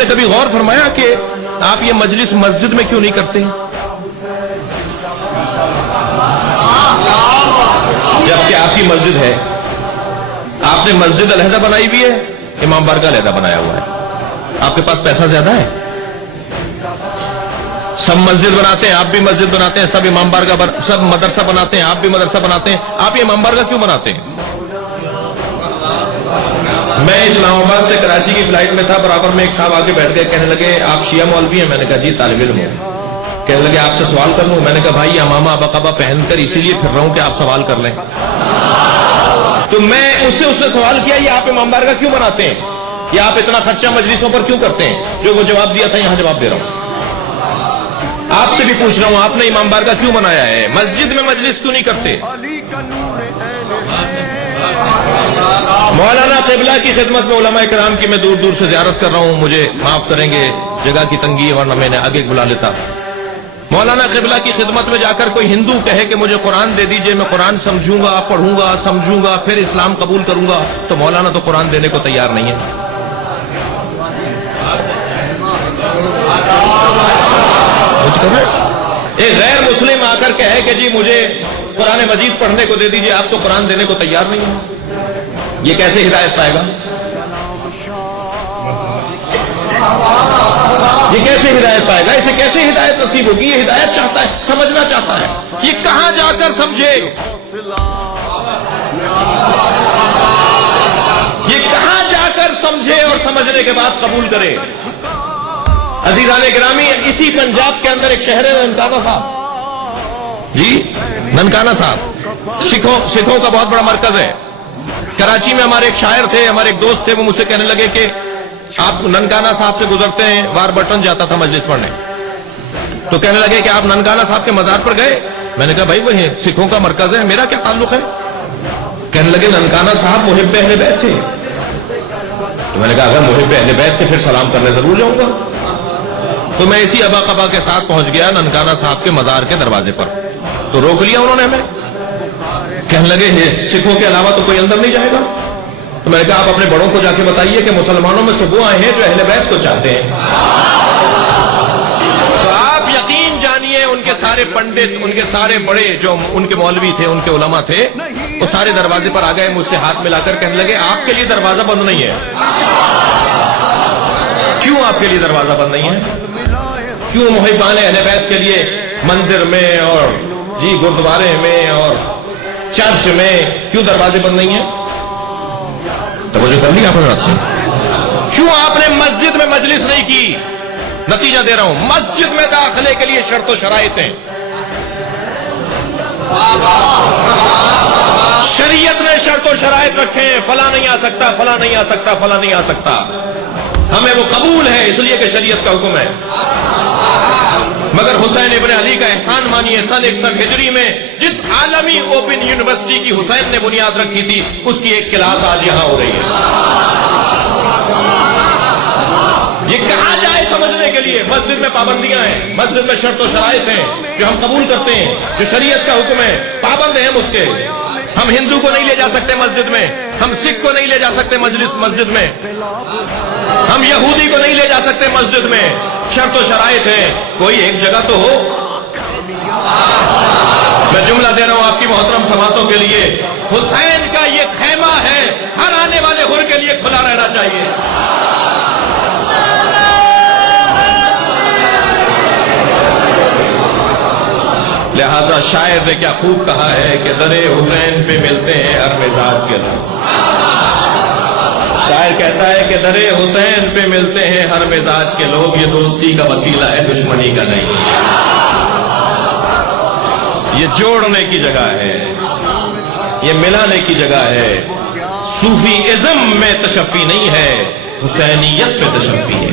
आपने कभी गौर फरमाया कि आप ये मजलिस मस्जिद में क्यों नहीं करते? जबकि आपकी मस्जिद है, आपने मस्जिद अलहदा बनाई भी है, इमाम बारगाह अलहदा बनाया हुआ है। आपके पास पैसा ज्यादा है, सब मस्जिद बनाते हैं, आप भी मस्जिद बनाते हैं, सब इमाम बारगाह सब मदरसा बनाते हैं, आप भी मदरसा बनाते हैं, आप ये इमाम बारगाह क्यों बनाते हैं? मैं इस्लामाबाद से कराची की फ्लाइट में था, बराबर में एक साहब आके बैठ गए, कहने लगे आप शिया मौलवी हैं? मैंने कहा जी तालिब इल्म हूं। कहने लगे आपसे सवाल कर लूं? मैंने कहा भाई अमामा अबा पहनकर इसीलिए फिर रहा हूं कि आप सवाल कर लें। तो मैं उससे सवाल किया, ये आप इमाम बारगाह क्यों बनाते हैं, या आप इतना खर्चा मजलिसों पर क्यों करते हैं? जो वो जवाब दिया था, यहां जवाब दे रहा हूं। आपसे भी पूछ रहा हूं, आपने इमाम बारगाह क्यों बनाया है? मस्जिद में मजलिस क्यों नहीं करते? मौलाना क़िबला की खिदमत में उलमा इकराम की मैं दूर दूर से ज़ियारत कर रहा हूं, मुझे माफ करेंगे, जगह की तंगी है, वरना मैंने आगे बुला लेता। मौलाना क़िबला की खिदमत में जाकर कोई हिंदू कहे कि मुझे कुरान दे दीजिए, मैं कुरान समझूंगा, पढ़ूंगा, समझूंगा, फिर इस्लाम कबूल करूंगा, तो मौलाना तो कुरान देने को तैयार नहीं है। एक गैर मुस्लिम आकर कहे कि जी मुझे कुरान मजीद पढ़ने को दे दीजिए, आप तो कुरान देने को तैयार नहीं है। ये कैसे हिदायत पाएगा? ये कैसे हिदायत पाएगा? इसे कैसे हिदायत नसीब होगी? ये हिदायत चाहता है, समझना चाहता है, ये कहां जाकर समझे, ये कहां जाकर समझे और समझने के बाद कबूल करे। अजीजाने गिरामी, इसी पंजाब के अंदर एक शहर है ननकाना साहब जी, ननकाना साहब सिखों का बहुत बड़ा मरकज है। कराची में हमारे एक शायर थे, हमारे एक दोस्त थे, वो मुझसे कहने लगे कि आप ननकाना साहब से गुजरते हैं, वारबर्टन जाता था मजलिस पढ़ने, तो कहने लगे कि आप ननकाना साहब के मजार पर गए? मैंने कहा भाई वही सिखों का मरकज है, मेरा क्या ताल्लुक है? कहने लगे ननकाना साहब मुहिब्ब अहले बैत थे। तो मैंने कहा अगर मुहिब्ब अहले बैत थे फिर सलाम करने जरूर जाऊंगा। तो मैं इसी अबा कबा के साथ पहुंच गया ननकाना साहब के मजार के दरवाजे पर, तो रोक लिया उन्होंने हमें। कहने लगे सिखों के अलावा तो कोई अंदर नहीं जाएगा। तो मैंने कहा आप अपने बड़ों को जाके बताइए कि मुसलमानों में से वो आए हैं जो अहले बैत को चाहते हैं। तो आप यकीन जानिए, उनके सारे पंडित, उनके सारे बड़े जो उनके मौलवी थे, उनके उलमा थे, वो सारे दरवाजे पर आ गए, मुझसे हाथ मिलाकर कहने लगे आपके लिए दरवाजा बंद नहीं है। क्यों आपके लिए दरवाजा बंद नहीं है? क्यों मुहिब्बाने अहले बैत के लिए मंदिर में और जी गुरुद्वारे में और चर्च में क्यों दरवाजे बंद नहीं है? तो वो जो कर लिया आपने, क्यों आपने मस्जिद में मजलिस नहीं की? नतीजा दे रहा हूं, मस्जिद में दाखिले के लिए शर्त शराइत हैं। शरीयत ने शर्त शराइत रखे हैं, फला नहीं आ सकता, फला नहीं आ सकता, फला नहीं आ सकता। हमें वो कबूल है इसलिए कि शरीयत का हुक्म है। मगर हुसैन इब्न अली का एहसान मानिए, सन 61 हिजरी में जिस आलमी ओपन यूनिवर्सिटी की हुसैन ने बुनियाद रखी थी, उसकी एक क्लास आज यहां हो रही है। ये कहां जाए समझने के लिए? मस्जिद में पाबंदियां हैं, मस्जिद में शर्त शराइत हैं जो हम कबूल करते हैं, जो शरीयत का हुक्म है, पाबंद हैं हम उसके। हम हिंदू को नहीं ले जा सकते मस्जिद में, हम सिख को नहीं ले जा सकते मस्जिद में, हम यहूदी को नहीं ले जा सकते मस्जिद में। शर्त शराइत है, कोई एक जगह तो हो। मैं जुमला दे रहा हूं आपकी मोहतरम समातों के लिए, हुसैन का ये खैमा है, हर आने वाले हुर के लिए खुला रहना चाहिए। लिहाजा शायर ने क्या खूब कहा है कि दरे हुसैन पे मिलते हैं हर मिजाज के लोग। शायर कहता है कि दरे हुसैन पे मिलते हैं हर मिजाज के लोग, ये दोस्ती का वसीला है, दुश्मनी का नहीं। ये जोड़ने की जगह है, ये मिलाने की जगह है। सूफी इज़्म में तशफ़ी नहीं है, हुसैनियत में तशफ़ी है।